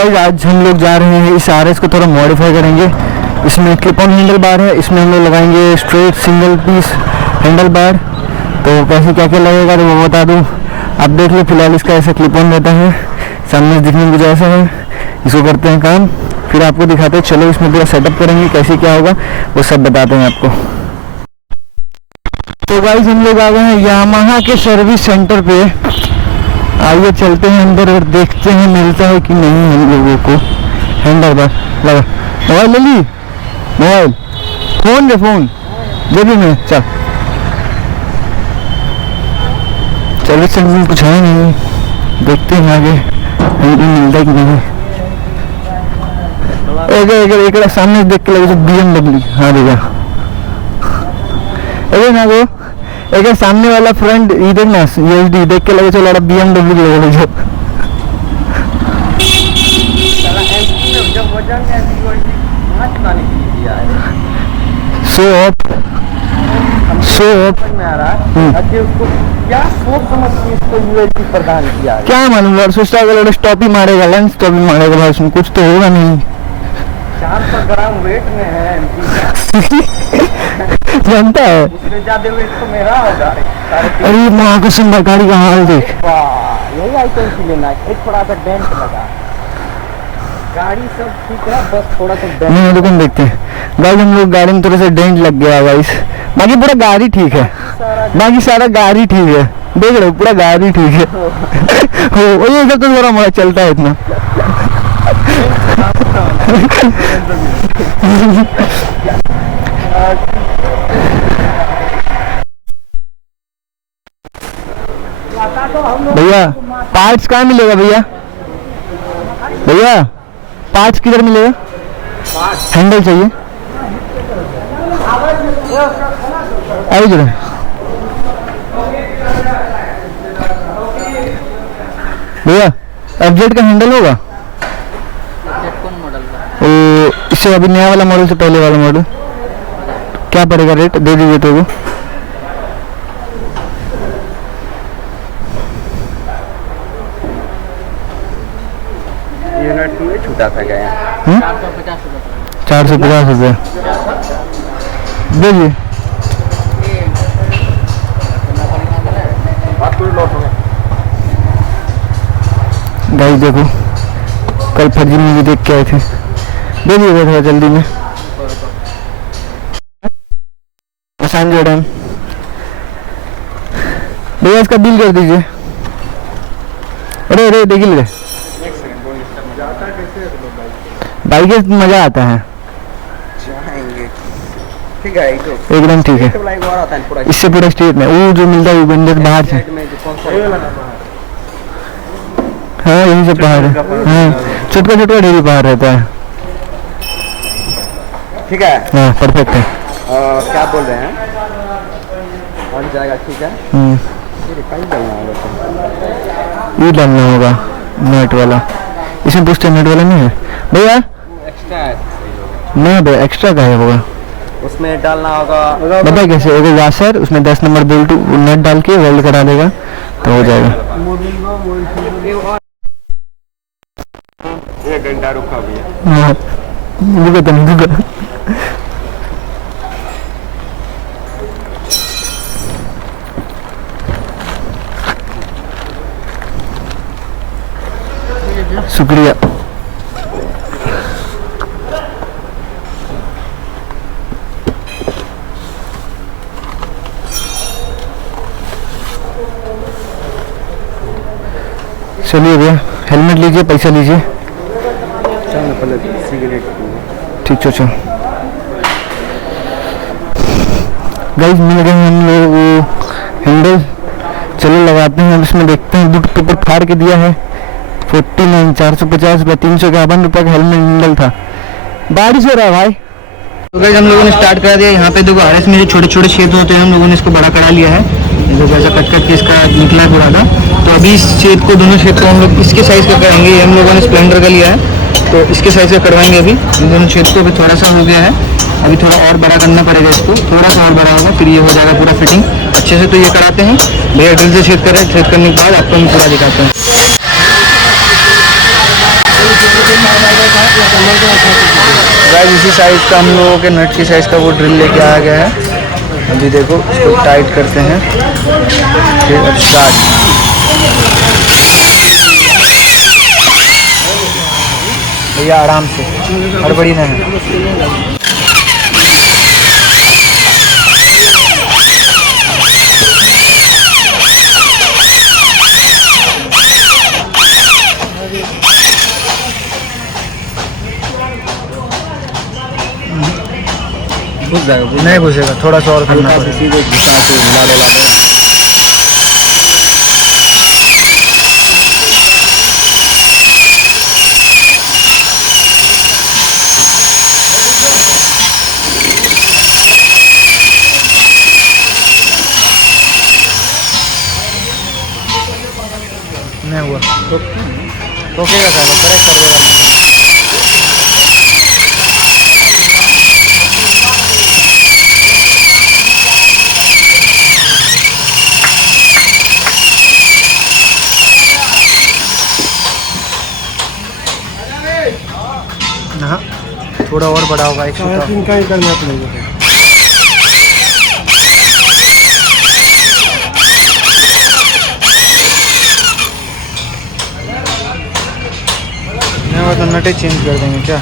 Guys आज हम लोग जा रहे हैं इस RS को थोड़ा मॉडिफाई करेंगे। इसमें क्लिप ऑन हैंडल बार है, इसमें हम लोग लगाएंगे straight single piece handle bar. तो कैसे क्या क्या लगेगा तो वो बता दूँ, आप देख लो। फिलहाल इसका ऐसा क्लिप ऑन रहता है, सामने से दिखने में कुछ ऐसा है। इसको करते हैं काम, फिर आपको दिखाते हैं। चलो इसमें पूरा सेटअप करेंगे, कैसे क्या होगा वो सब बताते हैं आपको। तो गाइस हम लोग आ गए हैं यामाहा के सर्विस सेंटर पे। आइए चलते हैं अंदर और देखते हैं मिलता है कि नहीं हम लोगों को हैंडल बार लगा। मोबाइल ले ली, मोबाइल फोन दे, फोन जेबी में। चल सर्विस सेंटर में कुछ है नहीं, देखते हैं आगे हैंडल मिलता है कि नहीं। एक सामने देख के लगे BMW। हाँ भैया अरे ना वो एक सामने वाला फ्रंट इधर ना USD देख के लगे चलो BMW लगे जो। क्या मालूम यार, सोचता है स्टॉप ही मारेगा, लेंस स्टॉप ही मारेगा भाई, उसमें कुछ तो होगा नहीं। 400 ग्राम वेट में है जानता है, उससे ज्यादा वेट तो मेरा होगा। अरे माँ को सुन, गाड़ी का हाल देख। यही आइटम से लेना है, थोड़ा सा डेंट लगा, गाड़ी सब ठीक है, बस थोड़ा सा डेंट। नहीं दुकान देखते हैं गाइस, हम लोग गाड़ी में थोड़ा सा डेंट लग गया गाइस, बाकी पूरा गाड़ी ठीक है, बाकी सारा गाड़ी ठीक है, देख रहे हो पूरा गाड़ी ठीक है। हो ये सब तो थोड़ा मोड़ा चलता है इतना। भैया पार्ट्स कहाँ मिलेगा भैया? भैया पार्ट्स किधर मिलेगा? हैंडल चाहिए आई जरा। भैया FZ का हैंडल होगा? इससे अभी नया वाला मॉडल से पहले वाला मॉडल क्या पड़ेगा रेट? दे दीजिए तो वो। यूनिट में छूटा था गया 450 रुपये दीजिए। गाइस देखो कल फर्जी मूवी देख के आए थे, दे दीजिएगा थोड़ा जल्दी में। आसान जोड़ा भैया, इसका बिल कर दीजिए। अरे देखिए बाइक में मजा आता है, ठीक है एकदम ठीक है। इससे पूरा स्टेट में वो जो मिलता है वो बाहर से, हाँ यही सब पहाड़ है। हाँ छोटा ढेरी पहाड़ रहता है, ठीक है। हाँ परफेक्ट है। क्या बोल रहे हैं, बन जाएगा ठीक है। ये डालना होगा नेट वाला, इसमें पूछते नेट वाला नहीं है भैया? एक्स्ट्रा है नहीं भैया एक्स्ट्रा का है होगा, उसमें डालना होगा। बताए कैसे? एक वाशर उसमें 10 नंबर बोल्ट नट डाल के वेल्ड करा देगा तो हो जाएगा। एक घंटा रुका भैया। हाँ रुका तो नहीं रुका। शुक्रिया। चलिए भैया हेलमेट लीजिए, पैसा लीजिए। ठीक चलो गाइस मिल गए हम लोग वो हैंडल, चलो लगाते हैं। अब इसमें देखते हैं दुट पेपर फाड़ के दिया है 49 450 रुपये 351 रुपये का हेलमेट हैंडल था। बारिश हो रहा है भाई। तो गाइस हम लोगों ने स्टार्ट करा दिया। यहाँ पे देखो RS में छोटे छोटे छेद होते हैं, हम लोगों ने इसको बड़ा करा लिया है, देखो ऐसा कट के इसका निकला पूरा था। तो अभी इस छेद को, दोनों छेद को हम लोग इसके साइज का कराएंगे। हम लोगों ने स्प्लेंडर का लिया है तो इसके साइज का करवाएंगे। अभी इन दोनों छेद को भी थोड़ा सा हो गया है, अभी थोड़ा और बड़ा करना पड़ेगा इसको, थोड़ा सा और बड़ा होगा फिर ये हो जाएगा पूरा फिटिंग अच्छे से। तो ये कराते हैं भैया, ड्रिल से छेद करें, छेद करने के बाद आपको हम पूरा दिखाते हैं। गाइस इसी साइज का हम लोगों के नट की साइज का वो ड्रिल लेके आया गया है। अभी देखो इसको टाइट करते हैं, फिर स्टार्ट। भैया आराम से, हड़बड़ी ना है। घुस जाएगा, नहीं घुसेगा, थोड़ा सा और करना पड़ेगा। सीधे नहीं हुआ तो क्या कर देगा। हाँ थोड़ा और बड़ा होगा, 103 का ही करना पड़ेगा। नहीं तो नटे चेंज कर देंगे क्या,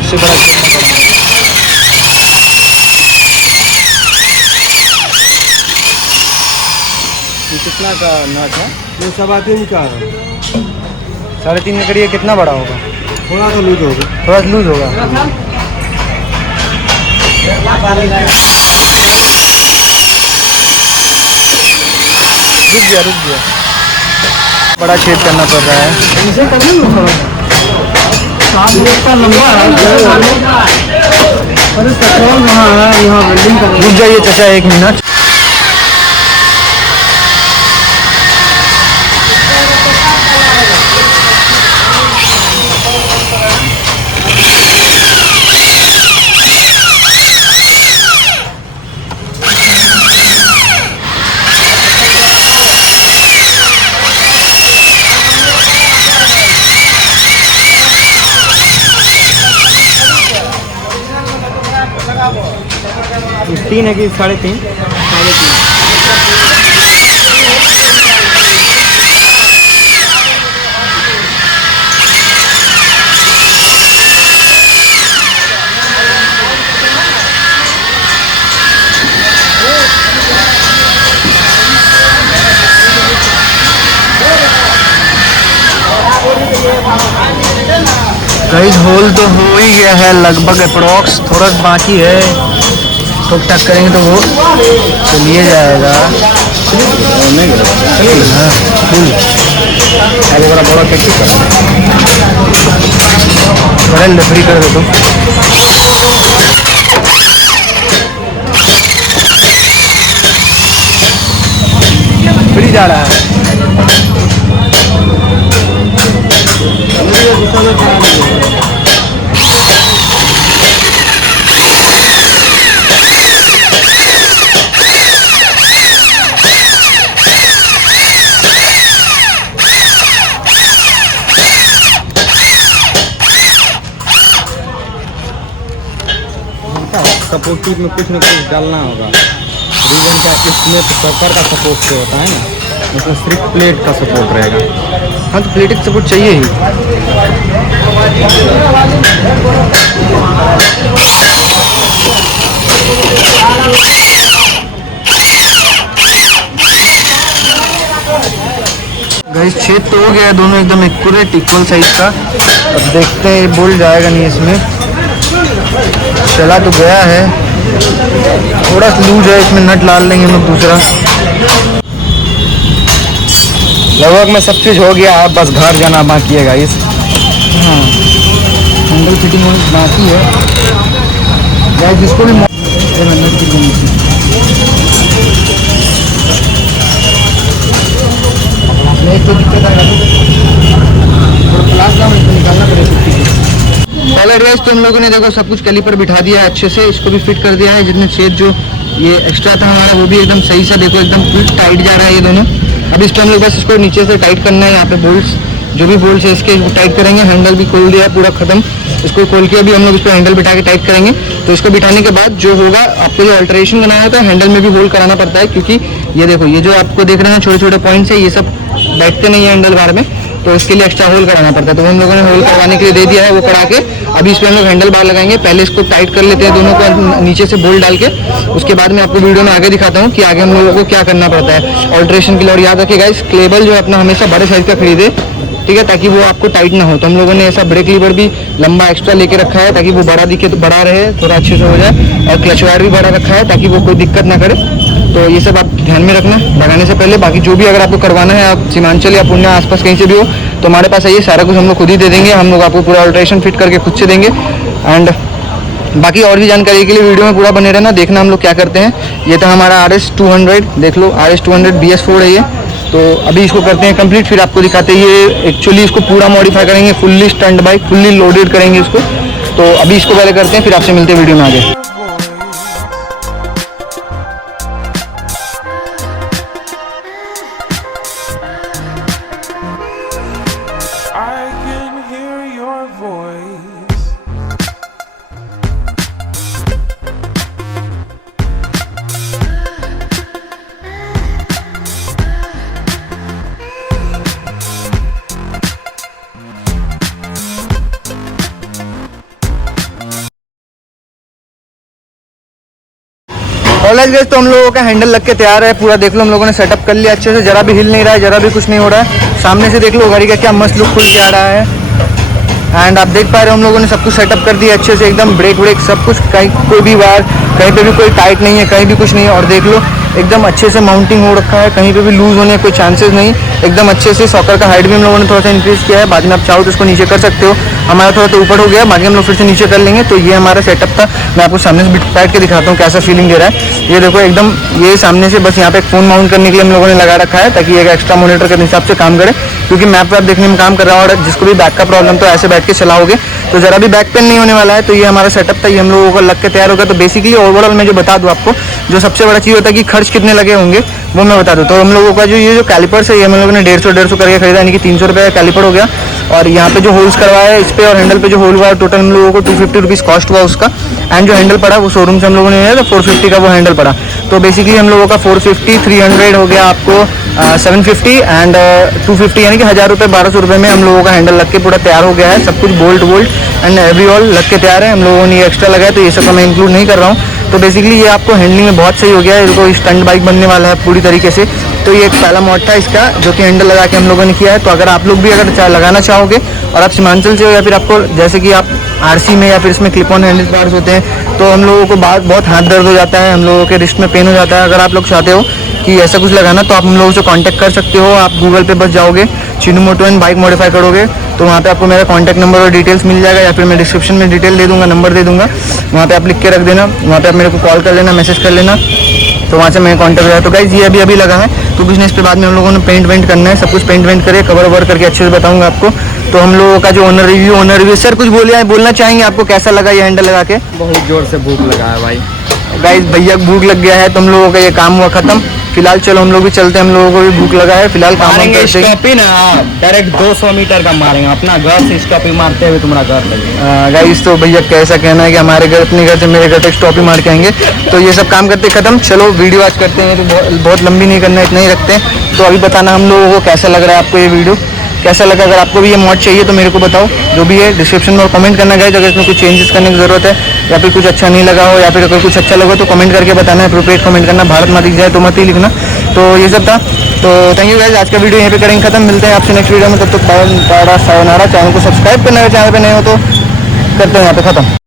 इससे बड़ा करना पड़ेगा। कितना का नट है? ये 3.5 का है। 3.5 में करिए, कितना बड़ा होगा? थोड़ा तो लूज होगा, थोड़ा लूज होगा। रुक गया बड़ा छेद करना पड़ रहा है। रुक जाइए चाचा 1 मिनट। तीन है कि 3.5? 3.5। गाइस होल तो हो ही गया है लगभग अप्रोक्स, थोड़ा बाकी है, तो टक करेंगे तो वो चलिए जाएगा। हाँ फुल आगे बड़ा बड़ा कैसे बड़ा लफड़ी कर दो तो फ्री जा रहा है। सपोर्टिव में कुछ न कुछ डालना होगा। रीजन का इसमें तो कपर का सपोर्ट से होता है ना, उसमें सिर्फ प्लेट का सपोर्ट रहेगा। हाँ तो प्लेटिक सपोर्ट चाहिए ही। गाइस छेद तो हो गया है, दोनों एकदम एक्यूरेट इक्वल साइज का। अब देखते हैं ये बोल जाएगा नहीं इसमें, चला तो गया है, थोड़ा लूज है, इसमें नट डाल लेंगे हम लोग दूसरा। लगभग में सब चीज़ हो गया है, बस घर जाना बाकी है गाइस। हाँ हैंडल फिटिंग बाकी है गाइस, जिसको भी एक तो दिक्कत आएगा तो क्लास का निकालना पड़ेगा। पहले रेस तो हम लोगों ने देखो सब कुछ कैलिपर बिठा दिया है अच्छे से, इसको भी फिट कर दिया है। जितने छेद जो ये एक्स्ट्रा था हमारा वो भी एकदम सही से देखो एकदम फिट टाइट जा रहा है ये दोनों। अब इस टाइम लोग बस इसको नीचे से टाइट करना है, यहाँ पे बोल्ट्स जो भी बोल्ट है इसके टाइट करेंगे। हैंडल भी खोल दिया पूरा खत्म, इसको खोल के अभी हम लोग इस पर हैंडल बिठा के टाइट करेंगे। तो इसको बिठाने के बाद जो होगा, आपको जो अल्टरेशन बनाया था हैंडल में भी होल कराना पड़ता है, क्योंकि ये देखो ये जो आपको देख रहे हैं छोटे छोटे पॉइंट्स है, ये सब बैठते नहीं है हैंडल बार में, तो इसके लिए एक्स्ट्रा होल कराना पड़ता है। तो हम लोगों ने होल करवाने के लिए दे दिया है, वो करा के अभी इस पर हम लोग हैंडल बार लगाएंगे। पहले इसको टाइट कर लेते हैं दोनों को नीचे से बोल्ट डाल के, उसके बाद मैं आपको वीडियो में आगे दिखाता हूँ कि आगे हम लोगों को क्या करना पड़ता है ऑल्ट्रेशन के लिए। और याद रखिए गाइस, क्लेबल जो है अपना हमेशा बड़े साइज का खरीदे, ठीक है, ताकि वो आपको टाइट ना हो। तो हम लोगों ने ऐसा ब्रेक लीवर भी लंबा एक्स्ट्रा लेके रखा है ताकि वो बड़ा दिखे, तो बड़ा रहे, थोड़ा अच्छे से हो जाए। और क्लच वायर भी बड़ा रखा है ताकि वो कोई दिक्कत ना करे। तो ये सब आप ध्यान में रखना लगाने से पहले। बाकी जो भी अगर आपको करवाना है, आप सीमांचल या पुणे आसपास कहीं से भी हो, तो हमारे पास आइए, सारा कुछ हम लोग खुद ही दे देंगे। हम लोग आपको पूरा अल्ट्रेशन फिट करके खुद से देंगे। एंड बाकी और भी जानकारी के लिए वीडियो में पूरा बने रहना, देखना हम लोग क्या करते हैं। ये था हमारा RS 200, देख लो RS 200 BS4 है ये। तो अभी इसको करते हैं कंप्लीट, फिर आपको दिखाते हैं। ये एक्चुअली इसको पूरा मॉडिफाई करेंगे, fully stunt bike, fully loaded करेंगे इसको। तो अभी इसको पहले करते हैं, फिर आपसे मिलते हैं वीडियो में आगे। I can hear your voice. Alright guys, तो हम लोगों का हैंडल लग के तैयार है पूरा। देख लो हम लोगों ने सेटअप कर लिया अच्छे से, जरा भी हिल नहीं रहा है, जरा भी कुछ नहीं हो रहा है। सामने से देख लो गाड़ी का क्या मस्त लुक खुल के आ रहा है। एंड आप देख पा रहे हो हम लोगों ने सब कुछ सेटअप कर दिया अच्छे से, एकदम ब्रेक व्रेक सब कुछ, कहीं कोई भी वायर कहीं पे भी कोई टाइट नहीं है, कहीं भी कुछ नहीं है। और देख लो एकदम अच्छे से माउंटिंग हो रखा है, कहीं पे भी लूज होने कोई चांसेस नहीं, एकदम अच्छे से। सॉकर का हाइट भी हम लोगों ने थोड़ा सा इंक्रीज किया है, बाद में आप चाहो तो उसको नीचे कर सकते हो। हमारा थोड़ा तो ऊपर हो गया, बाकी हम लोग फिर से नीचे कर लेंगे। तो ये हमारा सेटअप था, मैं आपको सामने से बैठ के दिखाता हूँ कैसा फीलिंग दे रहा है। ये देखो एकदम, ये सामने से बस यहाँ पे फ़ोन माउंट करने के लिए हम लोगों ने लगा रखा है, ताकि एक एक्स्ट्रा मॉनिटर के हिसाब से काम करे, क्योंकि मैप वैप देखने में काम कर रहा है। और जिसको भी बैक का प्रॉब्लम, तो ऐसे बैठ के चलाओगे तो जरा भी बैक पेन नहीं होने वाला है। तो ये हमारा सेटअप था, ये हम लोगों को लग के तैयार होगा। तो बेसिकली ओवरऑल मैं जो बता दूँ आपको, जो सबसे बड़ा चीज़ होता है कि खर्च कितने लगे होंगे वो मैं बता दूँ। तो हम लोगों का जो ये जो कैलिपर्स है, ये हम लोगों ने 150 करके खरीदा, यानी कि 300 रुपये का कैलिपर हो गया। और यहाँ पे जो होल्स करवाया है इस पे और हैंडल पे जो होल हुआ है, टोटल हम लोगों को 250 रुपीज़ कॉस्ट हुआ उसका। एंड जो हैंडल पड़ा वो शोरूम से हम लोगों ने लिया, तो 450 का वो हैंडल पड़ा। तो बेसिकली हम लोगों का 450, 300 हो गया आपको 750 एंड 250, यानी कि 1000 रुपये 1200 रुपये में हम लोगों का हैंडल लग के पूरा तैयार हो गया है। सब कुछ bolt volt and every all लग के तैयार है। हम लोगों ने ये एक्स्ट्रा लगाया, तो ये सब मैं इंक्लूड नहीं कर रहा हूँ। तो बेसिकली ये आपको हैंडलिंग में बहुत सही हो गया है, इसको स्टंट बाइक बनने वाला है पूरी तरीके से। तो ये एक पहला मॉड था इसका, जो कि हैंडल लगा के हम लोगों ने किया है। तो अगर आप लोग भी अगर लगाना चाहोगे और आप सीमांचल से हो, या फिर आपको जैसे कि आप RC में या फिर इसमें क्लिप ऑन हैंडल बार्स होते हैं, तो हम लोगों को बहुत हाथ दर्द हो जाता है, हम लोगों के रिस्ट में पेन हो जाता है। अगर आप लोग चाहते हो कि ऐसा कुछ लगाना, तो आप हम लोगों से कांटेक्ट कर सकते हो। आप गूगल पे बस जाओगे, चिनू मोटो एंड बाइक मॉडिफाई करोगे, तो वहाँ पे आपको मेरा कांटेक्ट नंबर और डिटेल्स मिल जाएगा, या फिर मैं डिस्क्रिप्शन में डिटेल दे दूँगा, नंबर दे दूँगा, वहाँ पे आप लिख के रख देना। वहाँ पे आप मेरे को कॉल कर लेना, मैसेज कर लेना, तो वहाँ से मैं कांटेक्ट किया। तो गाइस ये अभी लगा है, तो बिजनेस पे बाद में हम लोगों ने पेंट वेंट करना है, सब कुछ पेंट वेंट करके कवर ववर करके अच्छे से बताऊँगा आपको। तो हम लोगों का जो ओनर रिव्यू सर कुछ बोलना चाहेंगे, आपको कैसा लगा ये हैंडल लगा के? बहुत जोर से भूख लगा है भाई। गाइस भैया को भूख लग गया है, तो हम लोगों का ये काम हुआ खत्म। फिलहाल चलो हम लोग भी चलते हैं, हम लोगों को भी भूख लगा है। फिलहाल काम मारेंगे स्टॉपी ना, डायरेक्ट 200 मीटर का मारेंगे, अपना घर से स्टॉपी मारते हुए तुम्हारा घर लगेगा। गाइस तो भैया कैसा कहना है कि हमारे घर, अपने घर से मेरे घर तक स्टॉपी मार के आएंगे। तो ये सब काम करते खत्म, चलो वीडियो आज करते हैं, तो बहुत लंबी नहीं करना, इतना ही रखते हैं। तो अभी बताना हम लोगों को कैसा लग रहा है आपको ये वीडियो, कैसा लगा। अगर आपको भी ये मॉड चाहिए तो मेरे को बताओ, जो भी है डिस्क्रिप्शन में कमेंट करना गाइस। अगर इसमें कुछ चेंजेस करने की ज़रूरत है, या फिर कुछ अच्छा नहीं लगा हो, या फिर अगर कुछ अच्छा लगा तो कमेंट करके बताना है, अप्रोप्रिएट कमेंट करना। भारत मत दिख जाए तो मत ही लिखना। तो ये सब था, तो थैंक यू गाइस, आज का वीडियो यहीं पे करेंगे खत्म। मिलते हैं आपसे नेक्स्ट वीडियो में, तब तक टाटा सायोनारा। चैनल को सब्सक्राइब करना है, चैनल पे नए हो तो करते हैं यहाँ पे खत्म।